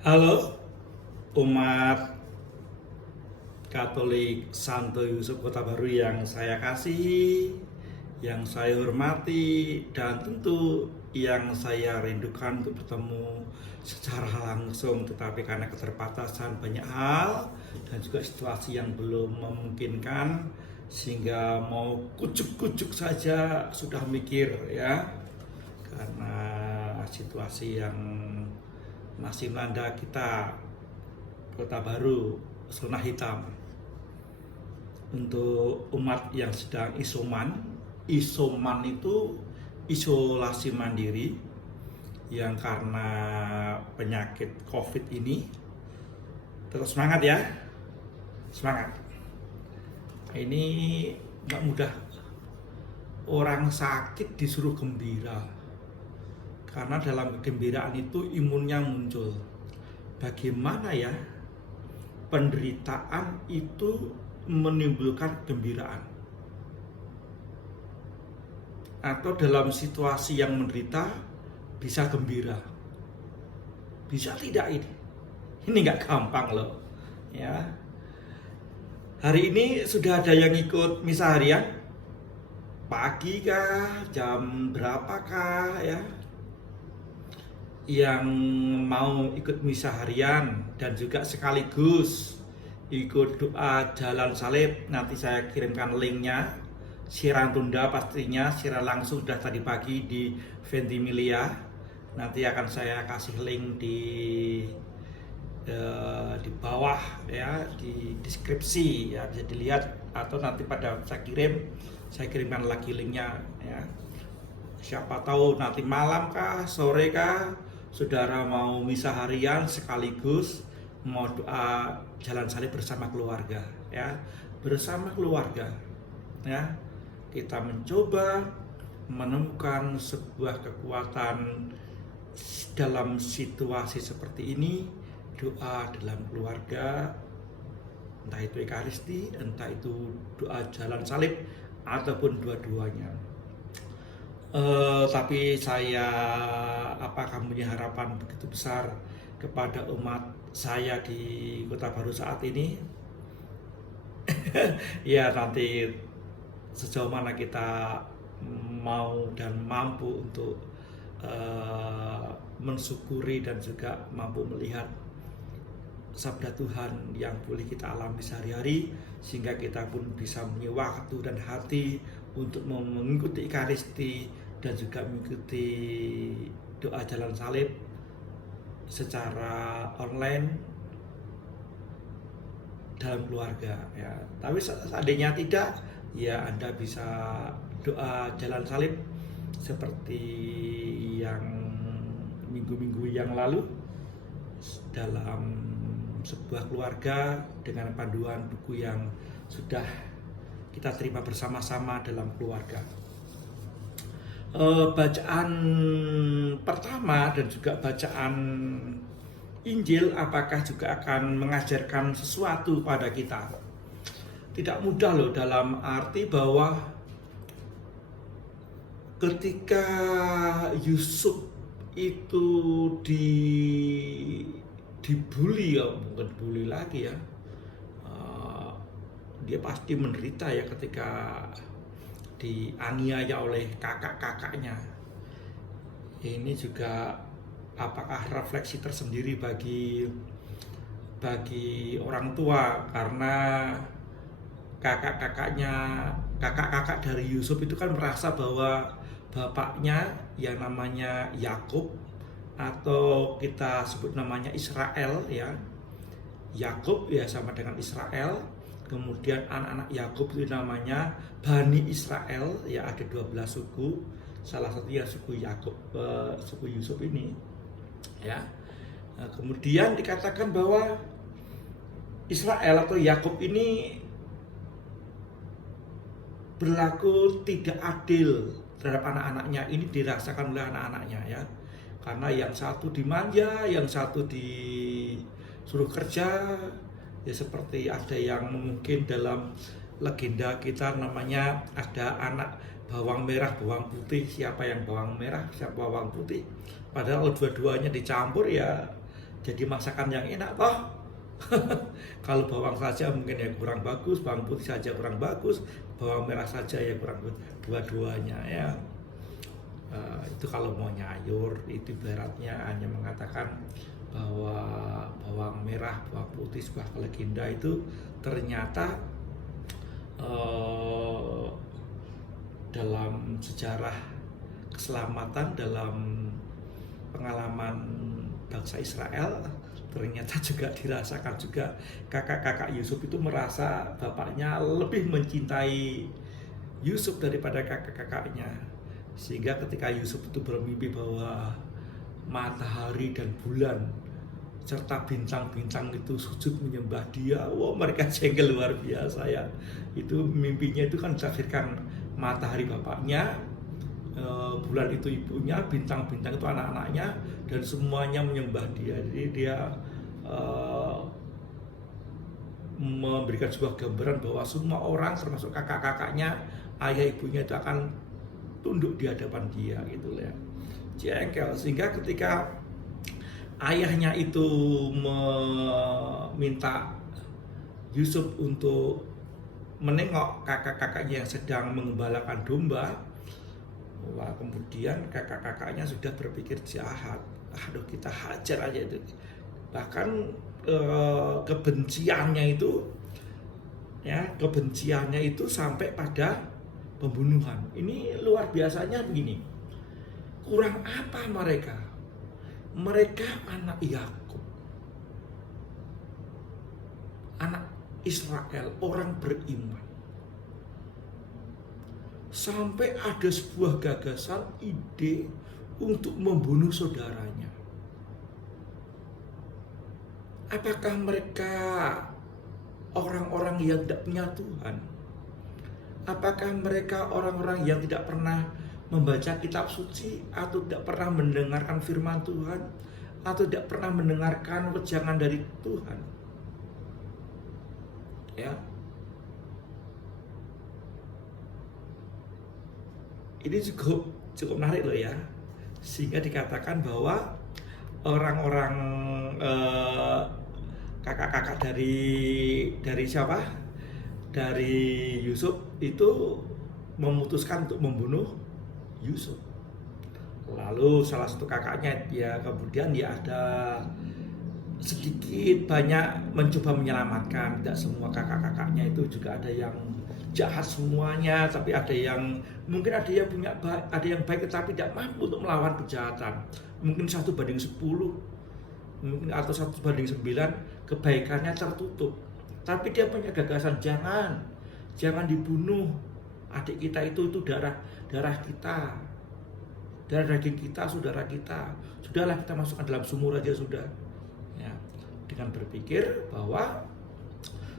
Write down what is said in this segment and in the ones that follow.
Halo umat Katolik Santo Yusuf Kota Baru yang saya kasihi, yang saya hormati, dan tentu yang saya rindukan untuk bertemu secara langsung, tetapi karena keterbatasan banyak hal dan juga situasi yang belum memungkinkan, sehingga mau kucuk-kucuk saja sudah mikir ya, karena situasi yang masih melanda kita, Kota Baru, zona hitam. Untuk umat yang sedang isoman, isoman itu isolasi mandiri yang karena penyakit COVID ini, tetap semangat ya, semangat. Ini nggak mudah. Orang sakit disuruh gembira, karena dalam kegembiraan itu imunnya muncul. Bagaimana ya penderitaan itu menimbulkan kegembiraan? Atau dalam situasi yang menderita bisa gembira? Bisa tidak ini? Ini nggak gampang loh. Ya. Hari ini sudah ada yang ikut misa harian? Pagi kah? Jam berapakah ya? Yang mau ikut misa harian dan juga sekaligus ikut doa jalan salib, nanti saya kirimkan linknya. Siaran tunda pastinya, siaran langsung sudah tadi pagi di Ventimiglia. Nanti akan saya kasih link di bawah ya, di deskripsi ya, bisa dilihat, atau nanti pada saya kirimkan lagi linknya ya. Siapa tahu nanti malam kah, sore kah, saudara mau misa harian sekaligus mau doa jalan salib bersama keluarga ya, bersama keluarga ya. Kita mencoba menemukan sebuah kekuatan dalam situasi seperti ini. Doa dalam keluarga, entah itu Ekaristi, entah itu doa jalan salib, ataupun dua-duanya. Tapi saya apakah punya harapan begitu besar kepada umat saya di Kota Baru saat ini? Ya, nanti sejauh mana kita mau dan mampu untuk mensyukuri dan juga mampu melihat sabda Tuhan yang boleh kita alami sehari-hari, sehingga kita pun bisa punya waktu dan hati untuk mengikuti Ekaristi dan juga mengikuti doa jalan salib secara online dalam keluarga ya. Tapi seandainya tidak, ya Anda bisa doa jalan salib seperti yang minggu-minggu yang lalu dalam sebuah keluarga dengan panduan buku yang sudah kita terima bersama-sama dalam keluarga. Bacaan pertama dan juga bacaan Injil apakah juga akan mengajarkan sesuatu pada kita? Tidak mudah loh, dalam arti bahwa ketika Yusuf itu dibully, ya bukan bully lagi ya, dia pasti menderita ya ketika dianiaya oleh kakak-kakaknya. Ini juga apakah refleksi tersendiri bagi orang tua, karena kakak-kakak dari Yusuf itu kan merasa bahwa bapaknya yang namanya Yakub, atau kita sebut namanya Israel ya. Yakub ya sama dengan Israel. Kemudian anak-anak Yakub itu namanya Bani Israel ya, ada 12 suku. Salah satunya suku Yakub, suku Yusuf ini ya. Nah, kemudian dikatakan bahwa Israel atau Yakub ini berlaku tidak adil terhadap anak-anaknya. Ini dirasakan oleh anak-anaknya ya, karena yang satu dimanja, yang satu disuruh kerja ya. Seperti ada yang mungkin dalam legenda kita namanya ada anak bawang merah, bawang putih, siapa yang bawang merah, siapa bawang putih, padahal dua-duanya dicampur ya jadi masakan yang enak toh. Kalau bawang saja mungkin ya kurang bagus, bawang putih saja kurang bagus, bawang merah saja ya kurang bagus, dua-duanya ya. Itu kalau mau nyayur itu ibaratnya hanya mengatakan bahwa bawang merah, bawang putih, sebuah legenda itu ternyata dalam sejarah keselamatan, dalam pengalaman bangsa Israel, ternyata juga dirasakan juga kakak-kakak Yusuf itu merasa bapaknya lebih mencintai Yusuf daripada kakak-kakaknya, sehingga ketika Yusuf itu bermimpi bahwa matahari dan bulan serta bintang-bintang itu sujud menyembah dia, wah mereka jengkel luar biasa ya. Itu mimpinya itu kan ditafsirkan matahari bapaknya, bulan itu ibunya, bintang-bintang itu anak-anaknya, dan semuanya menyembah dia. Jadi dia memberikan sebuah gambaran bahwa semua orang termasuk kakak-kakaknya, ayah ibunya itu akan tunduk di hadapan dia gitu ya. Jengkel, sehingga ketika ayahnya itu meminta Yusuf untuk menengok kakak-kakaknya yang sedang mengembalakan domba, wah kemudian kakak-kakaknya sudah berpikir jahat, aduh kita hajar aja itu. Bahkan kebenciannya itu ya, kebenciannya itu sampai pada pembunuhan. Ini luar biasanya begini, kurang apa mereka? Mereka anak Yakub, anak Israel, orang beriman. Sampai ada sebuah gagasan, ide untuk membunuh saudaranya. Apakah mereka orang-orang yang tidak punya Tuhan? Apakah mereka orang-orang yang tidak pernah membaca kitab suci, atau tidak pernah mendengarkan firman Tuhan, atau tidak pernah mendengarkan wejangan dari Tuhan? Ya. Ini cukup menarik loh ya. Sehingga dikatakan bahwa orang-orang kakak-kakak dari siapa? Dari Yusuf itu memutuskan untuk membunuh Yusuf. Lalu salah satu kakaknya ya kemudian ya ada sedikit banyak mencoba menyelamatkan. Tidak semua kakak-kakaknya itu juga ada yang jahat semuanya, tapi ada yang mungkin ada yang punya baik, ada yang baik tetapi tidak mampu untuk melawan kejahatan. Mungkin 1:10, mungkin atau 1:9 kebaikannya tertutup. Tapi dia punya gagasan, jangan dibunuh. Adik kita itu darah kita, darah daging kita, saudara kita. Sudahlah kita masukkan dalam sumur aja sudah. Ya, dengan berpikir bahwa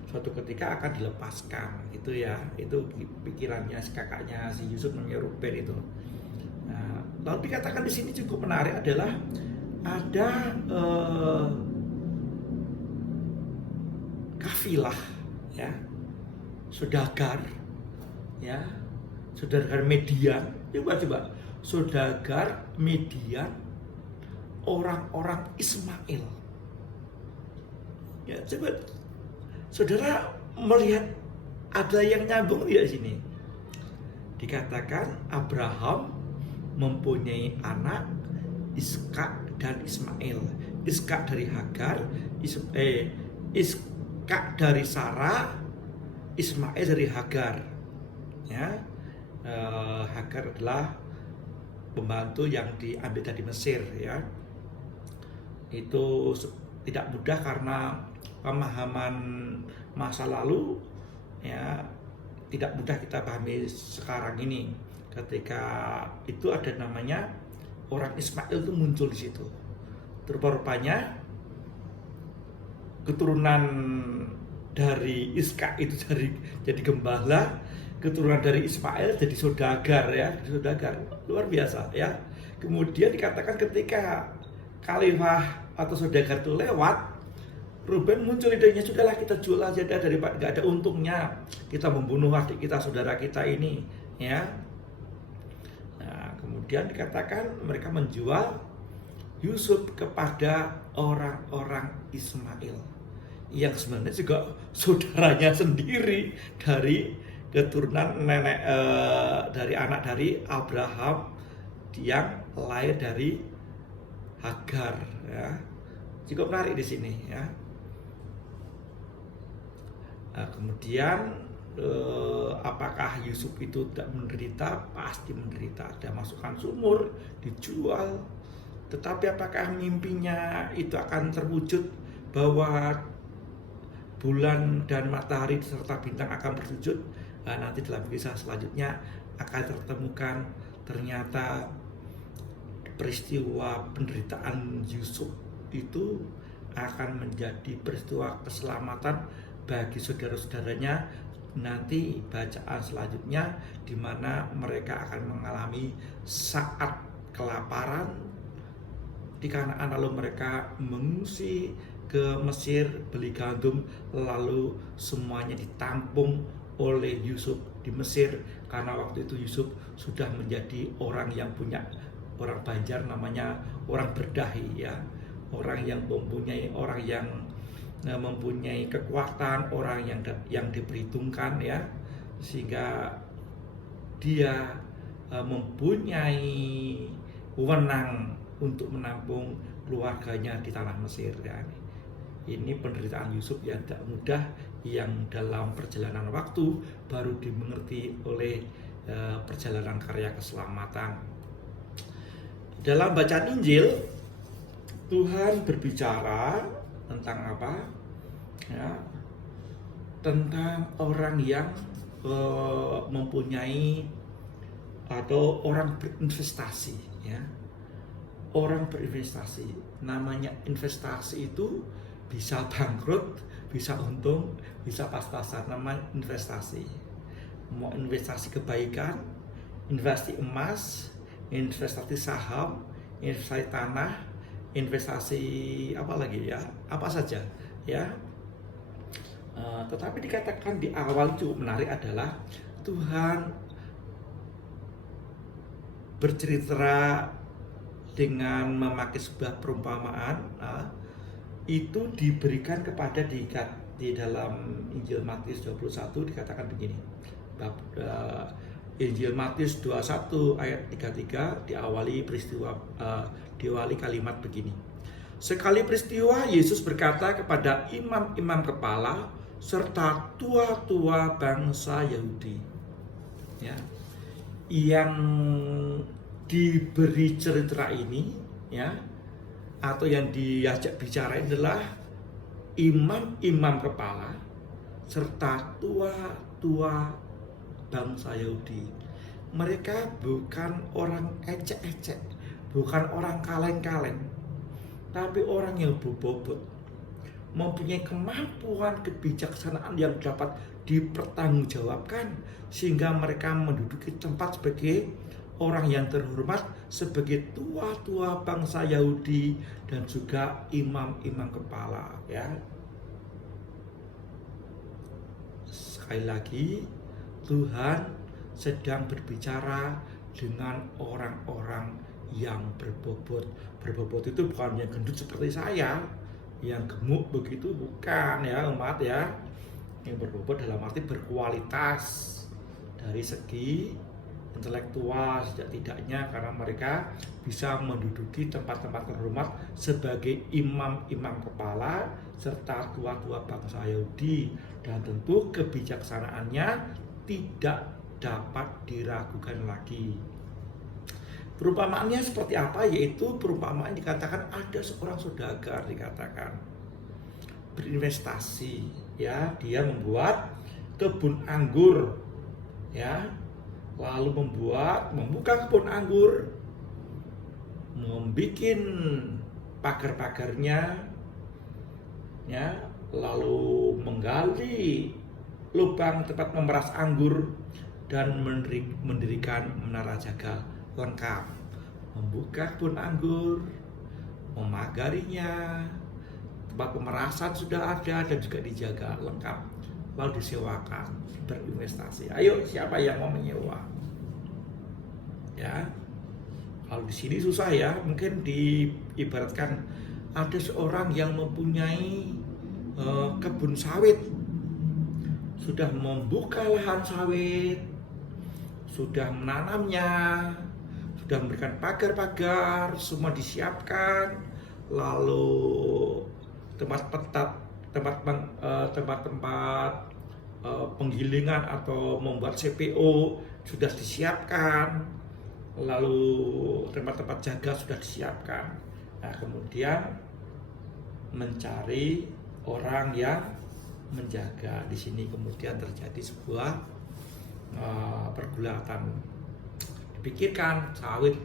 suatu ketika akan dilepaskan, itu ya, itu pikirannya si kakaknya si Yusuf namanya Ruben itu. Nah, lalu dikatakan di sini cukup menarik adalah ada kafilah, ya, saudagar, ya, saudagar Median. Coba, saudagar Median, orang-orang Ismail. Ya, coba saudara melihat ada yang nyambung tidak sini? Dikatakan Abraham mempunyai anak Ishak dan Ismail. Ishak dari Hagar, Ishak dari Sarah, Ismail dari Hagar. Ya, Hagar adalah pembantu yang diambil dari Mesir. Ya, itu tidak mudah karena pemahaman masa lalu ya tidak mudah kita pahami sekarang ini. Ketika itu ada namanya orang Ismail itu muncul di situ. Rupa-rupanya keturunan dari Ishak itu jadi gembala, keturunan dari Ismail jadi saudagar ya, saudagar. Luar biasa ya. Kemudian dikatakan ketika khalifah atau saudagar itu lewat, Ruben muncul idenya, sudahlah kita jual aja daripada nggak ada untungnya kita membunuh adik kita, saudara kita ini, ya. Nah, kemudian dikatakan mereka menjual Yusuf kepada orang-orang Ismail yang sebenarnya juga saudaranya sendiri dari keturunan dari anak dari Abraham yang lahir dari Hagar, ya. Cukup menarik di sini, ya. Nah, kemudian apakah Yusuf itu tidak menderita? Pasti menderita. Ada masukan sumur, dijual. Tetapi apakah mimpinya itu akan terwujud bahwa bulan dan matahari serta bintang akan bersujud? Nah, nanti dalam kisah selanjutnya akan tertemukan ternyata peristiwa penderitaan Yusuf itu akan menjadi peristiwa keselamatan bagi saudara-saudaranya. Nanti bacaan selanjutnya di mana mereka akan mengalami saat kelaparan di Kanaan, lalu mereka mengungsi ke Mesir beli gandum, lalu semuanya ditampung oleh Yusuf di Mesir karena waktu itu Yusuf sudah menjadi orang yang punya, orang Banjar namanya orang berdahi, ya, orang yang mempunyai kekuatan, orang yang diperhitungkan, ya, sehingga dia mempunyai wewenang untuk menampung keluarganya di tanah Mesir, ya. Ini penderitaan Yusuf yang tidak mudah, yang dalam perjalanan waktu baru dimengerti oleh perjalanan karya keselamatan. Dalam bacaan Injil, Tuhan berbicara tentang apa? Ya, tentang orang yang mempunyai atau orang berinvestasi, ya. Orang berinvestasi, namanya investasi itu bisa bangkrut, bisa untung, bisa pas-pasan, namanya investasi. Mau investasi kebaikan, investasi emas, investasi saham, investasi tanah, investasi apa lagi, ya, apa saja, ya. Tetapi dikatakan di awal cukup menarik adalah Tuhan bercerita dengan memakai sebuah perumpamaan. Itu diberikan kepada di dalam Injil Matius 21 dikatakan begini. Injil Matius 21 ayat 33 diawali kalimat begini. Sekali peristiwa Yesus berkata kepada imam-imam kepala serta tua-tua bangsa Yahudi, ya, yang diberi cerita ini, ya, atau yang diajak bicara adalah imam-imam kepala serta tua-tua bangsa Yahudi. Mereka bukan orang ecek-ecek, bukan orang kaleng-kaleng, tapi orang yang berbobot, mempunyai kemampuan kebijaksanaan yang dapat dipertanggungjawabkan, sehingga mereka menduduki tempat sebagai orang yang terhormat, sebagai tua-tua bangsa Yahudi dan juga imam-imam kepala, ya. Sekali lagi, Tuhan sedang berbicara dengan orang-orang yang berbobot. Berbobot itu bukan yang gendut seperti saya, yang gemuk begitu, bukan, ya, umat, ya. Yang berbobot dalam arti berkualitas dari segi intelektual setidak-tidaknya, karena mereka bisa menduduki tempat-tempat terhormat sebagai imam-imam kepala serta tua-tua bangsa Yahudi, dan tentu kebijaksanaannya tidak dapat diragukan lagi. Perumpamaannya seperti apa? Yaitu perumpamaan dikatakan ada seorang saudagar, dikatakan berinvestasi, ya, dia membuat kebun anggur, ya, lalu membuka kebun anggur, membuat pagar-pagarnya, ya, lalu menggali lubang tempat memeras anggur dan mendirikan menara jaga lengkap. Membuka kebun anggur, memagarinya, tempat pemerasan sudah ada dan juga dijaga lengkap, lalu disewakan, berinvestasi. Ayo, siapa yang mau menyewa? Ya, Kalau di sini susah ya, mungkin diibaratkan ada seorang yang mempunyai kebun sawit, sudah membuka lahan sawit, sudah menanamnya, sudah memberikan pagar-pagar, semua disiapkan, lalu tempat-tempat penggilingan atau membuat CPO sudah disiapkan, lalu tempat-tempat jaga sudah disiapkan. Nah, kemudian mencari orang yang menjaga. Di sini kemudian terjadi sebuah pergulatan. Dipikirkan sawit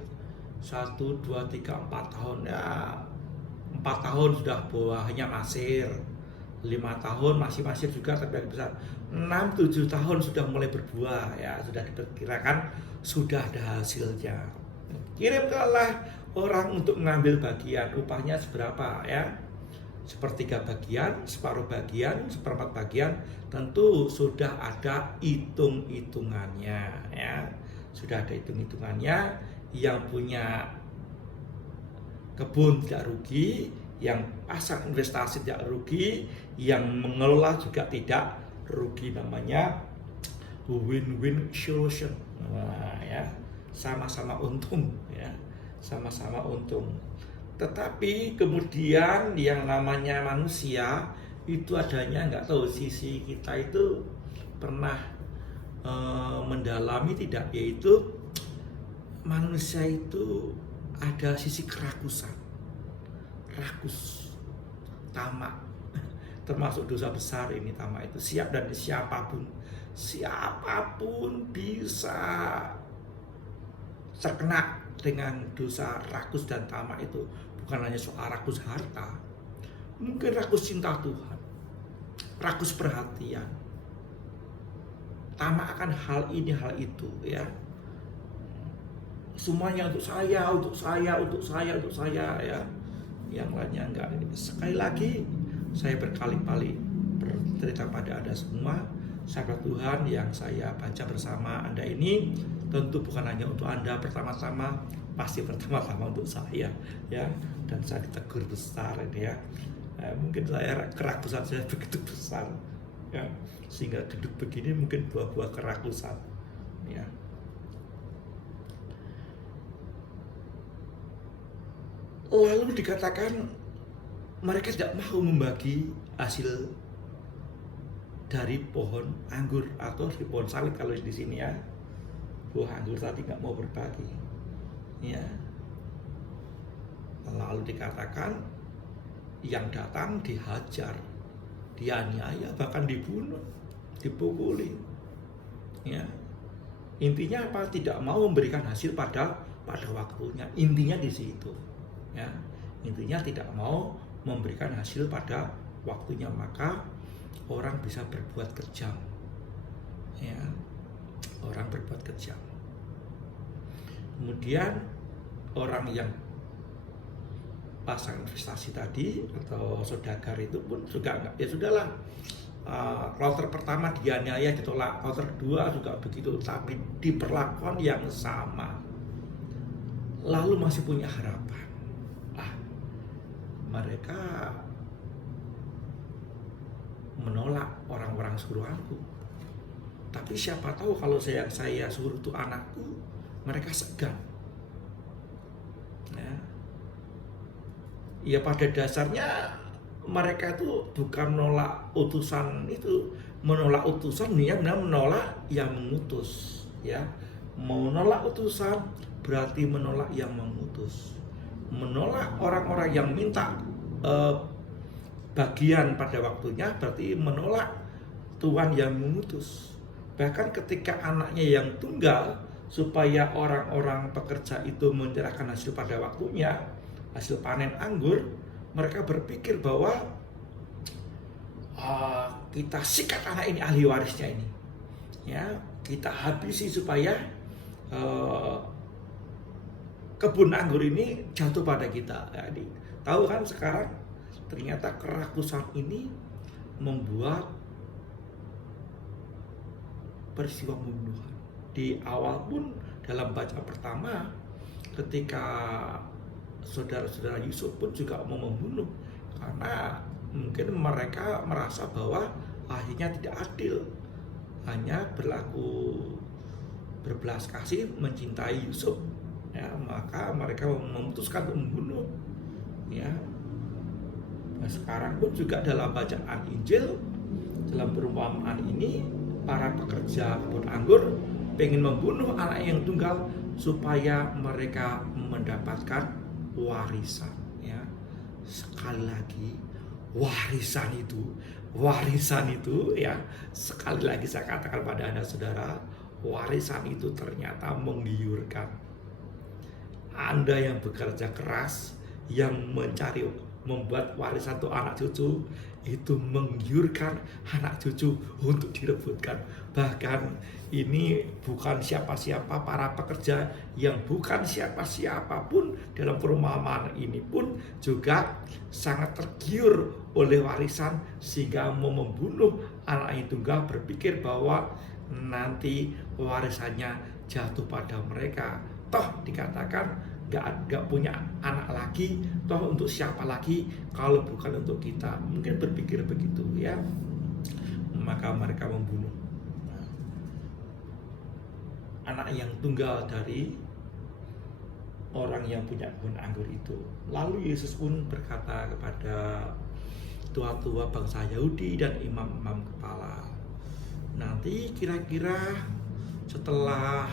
1, 2, 3, 4 tahun ya, 4 tahun sudah buahnya masir, 5 tahun masih masir juga tapi besar, 6, 7 tahun sudah mulai berbuah ya, sudah diperkirakan sudah ada hasilnya. Kirimkanlah orang untuk mengambil bagian, upahnya seberapa ya, sepertiga bagian, separuh bagian, seperempat bagian, tentu sudah ada hitung-hitungannya ya, sudah ada hitung-hitungannya. Yang punya kebun tidak rugi, yang pasang investasi tidak rugi, yang mengelola juga tidak rugi, namanya win-win solution. Nah, ya, sama-sama untung ya, sama-sama untung. Tetapi kemudian yang namanya manusia itu adanya nggak tahu, sisi kita itu pernah mendalami tidak, yaitu manusia itu ada sisi kerakusan, rakus, tamak, termasuk dosa besar ini, tamak itu. Siap dan siapapun bisa terkena dengan dosa rakus dan tamak itu. Bukan hanya soal rakus harta, mungkin rakus cinta Tuhan, rakus perhatian, tamak akan hal ini hal itu ya. Semuanya untuk saya, untuk saya, untuk saya, untuk saya ya. Yang lainnya enggak. Sekali lagi saya berkali-kali bercerita pada Anda semua, sahabat Tuhan yang saya baca bersama Anda ini tentu bukan hanya untuk Anda pertama-tama, pasti pertama-tama untuk saya ya. Dan saya ditegur besar ini ya. Mungkin saya kerakusan saya begitu besar ya, sehingga duduk begini mungkin buah-buah kerakusan ya. Lalu dikatakan mereka tidak mau membagi hasil dari pohon anggur atau di pohon sawit kalau di sini ya. Buah anggur tadi nggak mau berbagi. Ya. Lalu dikatakan yang datang dihajar, dianiaya, bahkan dibunuh, dipukuli. Ya. Intinya apa? Tidak mau memberikan hasil pada waktunya. Intinya di situ. Ya, intinya tidak mau memberikan hasil pada waktunya, maka orang bisa berbuat kejam ya, orang berbuat kejam. Kemudian orang yang pasang investasi tadi atau saudagar itu pun juga enggak, ya sudahlah, kloter pertama dianiaya ditolak, kloter kedua juga begitu, tapi diperlakukan yang sama, lalu masih punya harapan. Mereka menolak orang-orang suruhanku, tapi siapa tahu kalau saya suruh itu anakku, mereka segan ya. Pada dasarnya mereka itu bukan menolak utusan itu, menolak utusan dia menolak yang mengutus ya. Menolak utusan berarti menolak yang mengutus. Menolak orang-orang yang minta bagian pada waktunya berarti menolak Tuhan yang mengutus. Bahkan ketika anaknya yang tunggal, supaya orang-orang pekerja itu menyerahkan hasil pada waktunya, hasil panen anggur, mereka berpikir bahwa kita sikat anak ini, ahli warisnya ini ya, kita habisi supaya kebun anggur ini jatuh pada kita. Jadi, tahu kan sekarang ternyata kerakusan ini membuat peristiwa pembunuhan. Di awal pun dalam bacaan pertama ketika saudara-saudara Yusuf pun juga mau membunuh, karena mungkin mereka merasa bahwa akhirnya tidak adil, hanya berlaku berbelas kasih mencintai Yusuf, ya, maka mereka memutuskan untuk membunuh, ya. Nah, sekarang pun juga dalam bacaan Injil, dalam perumpamaan ini, para pekerja kebun anggur pengen membunuh anak yang tunggal supaya mereka mendapatkan warisan, ya. Sekali lagi, warisan itu, ya, sekali lagi saya katakan pada Anda saudara, warisan itu ternyata menggiurkan. Anda yang bekerja keras, yang membuat warisan untuk anak cucu, itu menggiurkan anak cucu untuk direbutkan. Bahkan ini bukan siapa-siapa, para pekerja yang bukan siapa-siapa pun dalam perumpamaan ini pun juga sangat tergiur oleh warisan, sehingga mau membunuh anak yang tunggal, berpikir bahwa nanti warisannya jatuh pada mereka. Toh dikatakan gak punya anak lagi, toh untuk siapa lagi kalau bukan untuk kita. Mungkin berpikir begitu, ya. Maka mereka membunuh anak yang tunggal dari orang yang punya kebun anggur itu. Lalu Yesus pun berkata kepada tua-tua bangsa Yahudi dan imam-imam kepala, nanti kira-kira setelah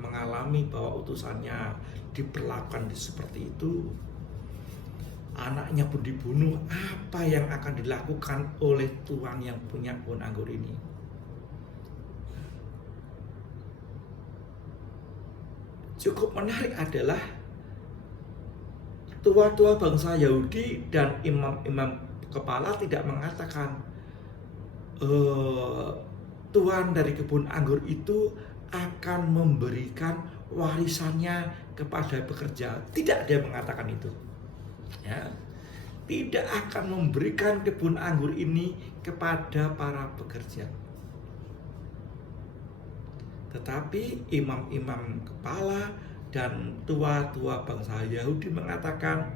mengalami bahwa utusannya diperlakukan seperti itu, anaknya pun dibunuh, apa yang akan dilakukan oleh tuan yang punya kebun anggur ini? Cukup menarik adalah tua-tua bangsa Yahudi dan imam-imam kepala tidak mengatakan tuan dari kebun anggur itu akan memberikan warisannya kepada pekerja. Tidak, dia mengatakan itu, ya. Tidak akan memberikan kebun anggur ini kepada para pekerja. Tetapi imam-imam kepala dan tua-tua bangsa Yahudi mengatakan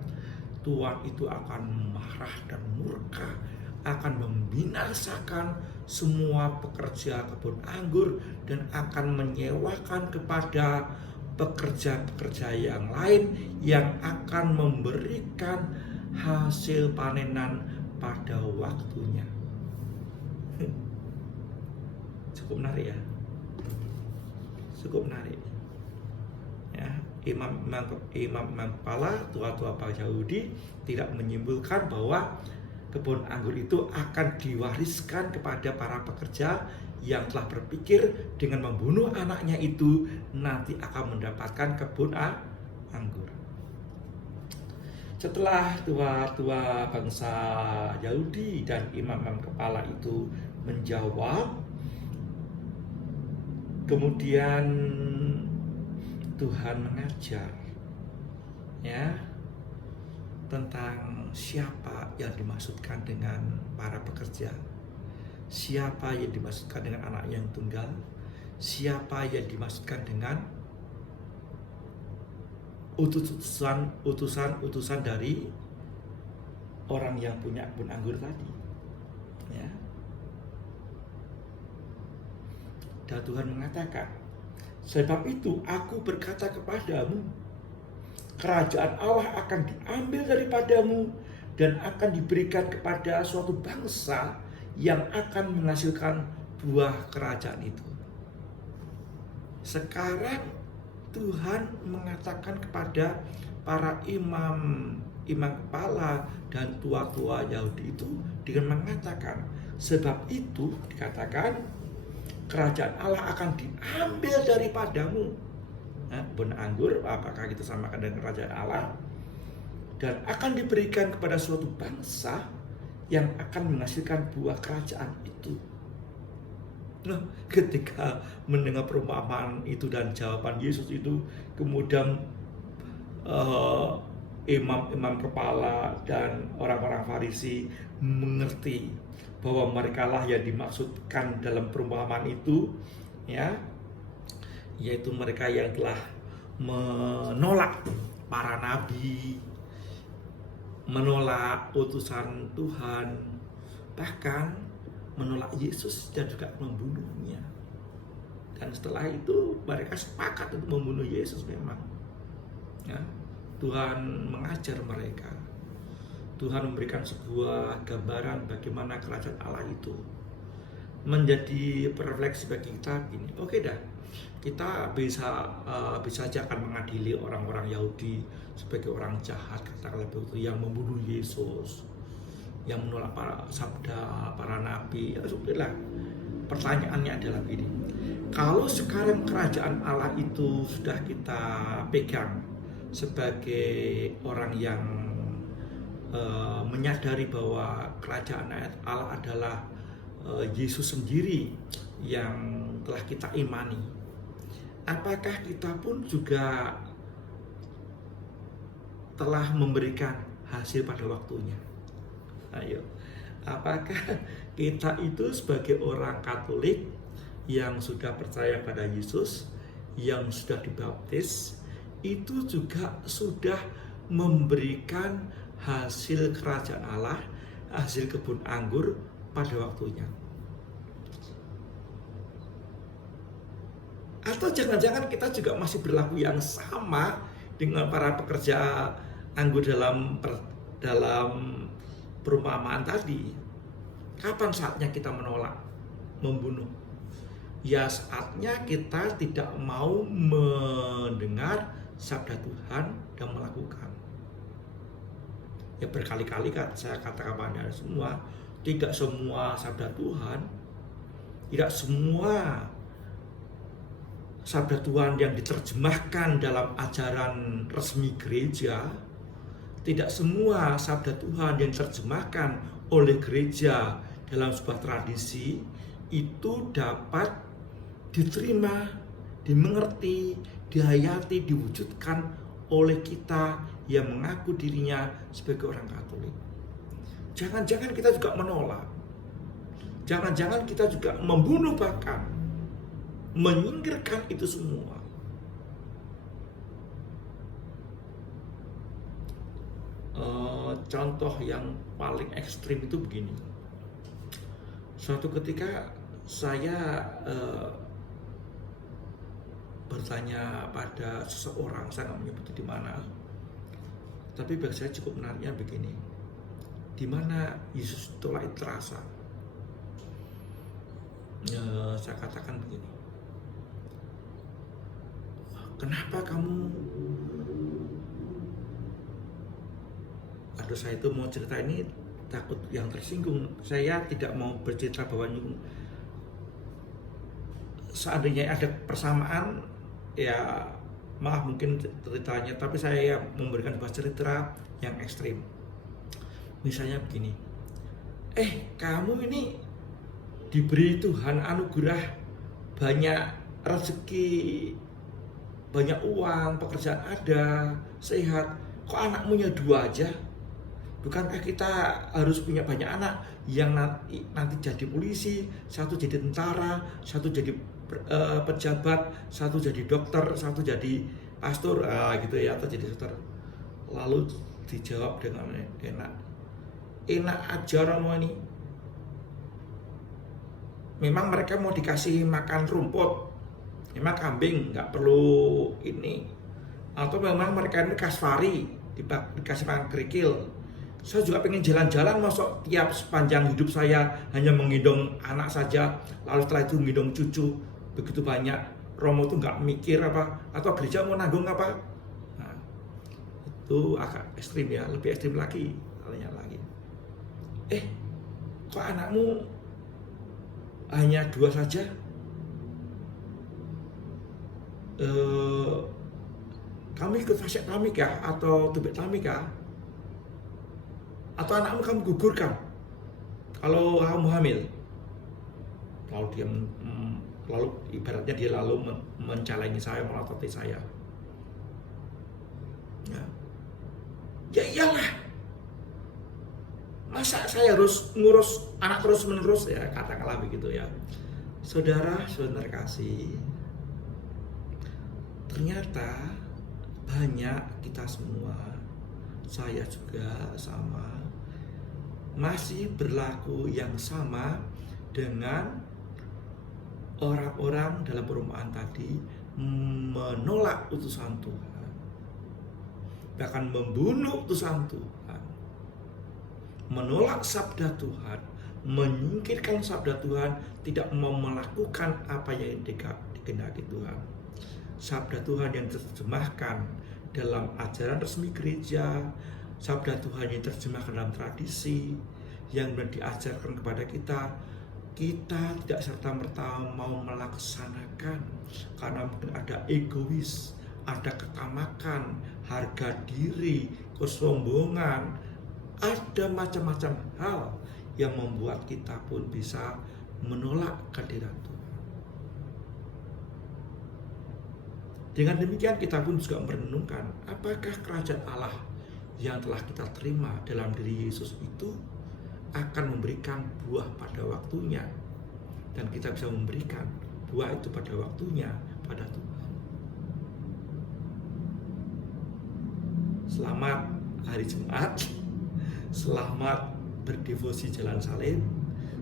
tuan itu akan marah dan murka, akan membinasakan semua pekerja kebun anggur dan akan menyewakan kepada pekerja-pekerja yang lain yang akan memberikan hasil panenan pada waktunya. Cukup menarik, ya. Cukup menarik, ya. Imam kepala, tua-tua bangsa Yahudi tidak menyimpulkan bahwa kebun anggur itu akan diwariskan kepada para pekerja yang telah berpikir dengan membunuh anaknya itu nanti akan mendapatkan kebun anggur. Setelah tua-tua bangsa Yahudi dan imam-imam kepala itu menjawab, kemudian Tuhan mengajar, ya, tentang siapa yang dimaksudkan dengan para pekerja, siapa yang dimaksudkan dengan anak yang tunggal, siapa yang dimaksudkan dengan utusan dari orang yang punya kebun anggur tadi, ya. Dan Tuhan mengatakan, sebab itu aku berkata kepadamu, kerajaan Allah akan diambil daripadamu dan akan diberikan kepada suatu bangsa yang akan menghasilkan buah kerajaan itu. Sekarang Tuhan mengatakan kepada para imam kepala dan tua-tua Yahudi itu dengan mengatakan, sebab itu dikatakan kerajaan Allah akan diambil daripadamu. Kebun anggur, apakah kita samakan dengan kerajaan Allah, dan akan diberikan kepada suatu bangsa yang akan menghasilkan buah kerajaan itu. Nah, ketika mendengar perumpamaan itu dan jawaban Yesus itu, kemudian imam-imam kepala dan orang-orang Farisi mengerti bahwa mereka lah yang dimaksudkan dalam perumpamaan itu, ya. yaitu mereka yang telah menolak para nabi, menolak utusan Tuhan, bahkan menolak Yesus dan juga membunuhnya. Dan setelah itu mereka sepakat untuk membunuh Yesus memang. Ya, Tuhan mengajar mereka. Tuhan memberikan sebuah gambaran bagaimana kerajaan Allah itu menjadi refleksi bagi kita gini. Oke dah, kita bisa saja akan mengadili orang-orang Yahudi sebagai orang jahat, katakanlah begitu, yang membunuh Yesus, yang menolak para sabda para nabi. Ya sudahlah. Pertanyaannya adalah begini, kalau sekarang kerajaan Allah itu sudah kita pegang sebagai orang yang menyadari bahwa kerajaan Allah adalah Yesus sendiri yang telah kita imani, apakah kita pun juga telah memberikan hasil pada waktunya? Ayo, apakah kita itu sebagai orang Katolik yang sudah percaya pada Yesus, yang sudah dibaptis, itu juga sudah memberikan hasil kerajaan Allah, hasil kebun anggur pada waktunya? Atau jangan-jangan kita juga masih berlaku yang sama dengan para pekerja anggur dalam perumpamaan tadi? Kapan saatnya kita menolak, membunuh? Ya saatnya kita tidak mau mendengar sabda Tuhan dan melakukan. Ya berkali-kali kan saya katakan kepada Anda semua, tidak semua sabda Tuhan, tidak semua sabda Tuhan yang diterjemahkan dalam ajaran resmi gereja, tidak semua sabda Tuhan yang diterjemahkan oleh gereja dalam sebuah tradisi itu dapat diterima, dimengerti, dihayati, diwujudkan oleh kita yang mengaku dirinya sebagai orang Katolik. Jangan-jangan kita juga menolak, jangan-jangan kita juga membunuh, bahkan menyingkirkan itu semua. Contoh yang paling ekstrim itu begini. Suatu ketika saya bertanya pada seseorang, saya nggak menyebut di mana, tapi bagi saya cukup menariknya begini. Di mana Yesus tolak itu terasa? Saya katakan begini. Kenapa kamu? Aduh, saya itu mau cerita ini takut yang tersinggung. Saya tidak mau bercerita bahwa seandainya ada persamaan, ya maaf mungkin ceritanya, tapi saya memberikan sebuah cerita yang ekstrim. Misalnya begini, kamu ini diberi Tuhan anugerah banyak rezeki, banyak uang, pekerjaan ada, sehat, kok anakmu nya 2 aja? Bukankah kita harus punya banyak anak yang nanti jadi polisi, satu jadi tentara, satu jadi pejabat, satu jadi dokter, satu jadi pastor, gitu ya, atau jadi dokter. Lalu dijawab dengan enak aja orang ini. Memang mereka mau dikasih makan rumput, memang kambing nggak perlu ini, atau memang mereka ini kasfari dikasih makan kerikil. Saya juga pengen jalan-jalan, masuk tiap sepanjang hidup saya hanya menggendong anak saja, lalu setelah itu menggendong cucu begitu banyak. Romo tuh nggak mikir apa, atau gereja mau nanggung apa? Nah, itu agak ekstrim ya, lebih ekstrim lagi halnya lagi. Kok anakmu hanya 2 saja? Kamu ikut fasek tamik ya, atau tubik tamik ya? Atau anakmu kamu gugurkan kalau kamu hamil? Lalu dia lalu ibaratnya dia lalu mencalengi saya, melototi saya. Ya iyalah, masa saya harus ngurus anak terus menerus, ya katakanlah begitu ya. Saudara kasih, ternyata banyak kita semua, saya juga sama, masih berlaku yang sama dengan orang-orang dalam perumpamaan tadi, menolak utusan Tuhan, bahkan membunuh utusan Tuhan, menolak sabda Tuhan, menyingkirkan sabda Tuhan, tidak mau melakukan apa yang dikehendaki Tuhan. Sabda Tuhan yang diterjemahkan dalam ajaran resmi gereja, sabda Tuhan yang diterjemahkan dalam tradisi, yang benar diajarkan kepada kita tidak serta-merta mau melaksanakan karena mungkin ada egois, ada ketamakan, harga diri, kesombongan, ada macam-macam hal yang membuat kita pun bisa menolak kehadiran Tuhan. Dengan demikian kita pun juga merenungkan apakah kerajaan Allah yang telah kita terima dalam diri Yesus itu akan memberikan buah pada waktunya, dan kita bisa memberikan buah itu pada waktunya pada Tuhan. Selamat hari Jumat, selamat berdevosi jalan salib,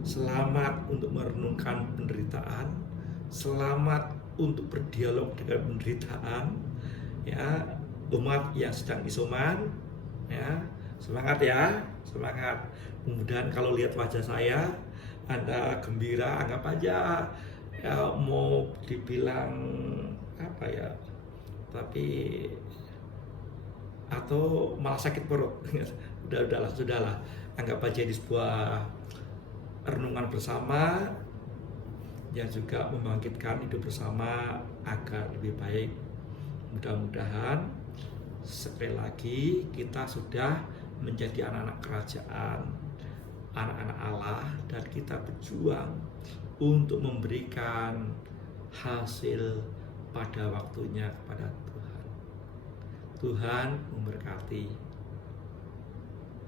selamat untuk merenungkan penderitaan, selamat untuk berdialog dengan penderitaan, ya, umat yang sedang isoman, ya, semangat ya, semangat. Mudah-mudahan kalau lihat wajah saya, Anda gembira, anggap aja ya mau dibilang apa ya, tapi atau malah sakit perut. Sudahlah, anggap aja di sebuah renungan bersama yang juga membangkitkan hidup bersama agar lebih baik. Mudah-mudahan sekali lagi kita sudah menjadi anak-anak kerajaan, anak-anak Allah, dan kita berjuang untuk memberikan hasil pada waktunya kepada Tuhan. Tuhan memberkati.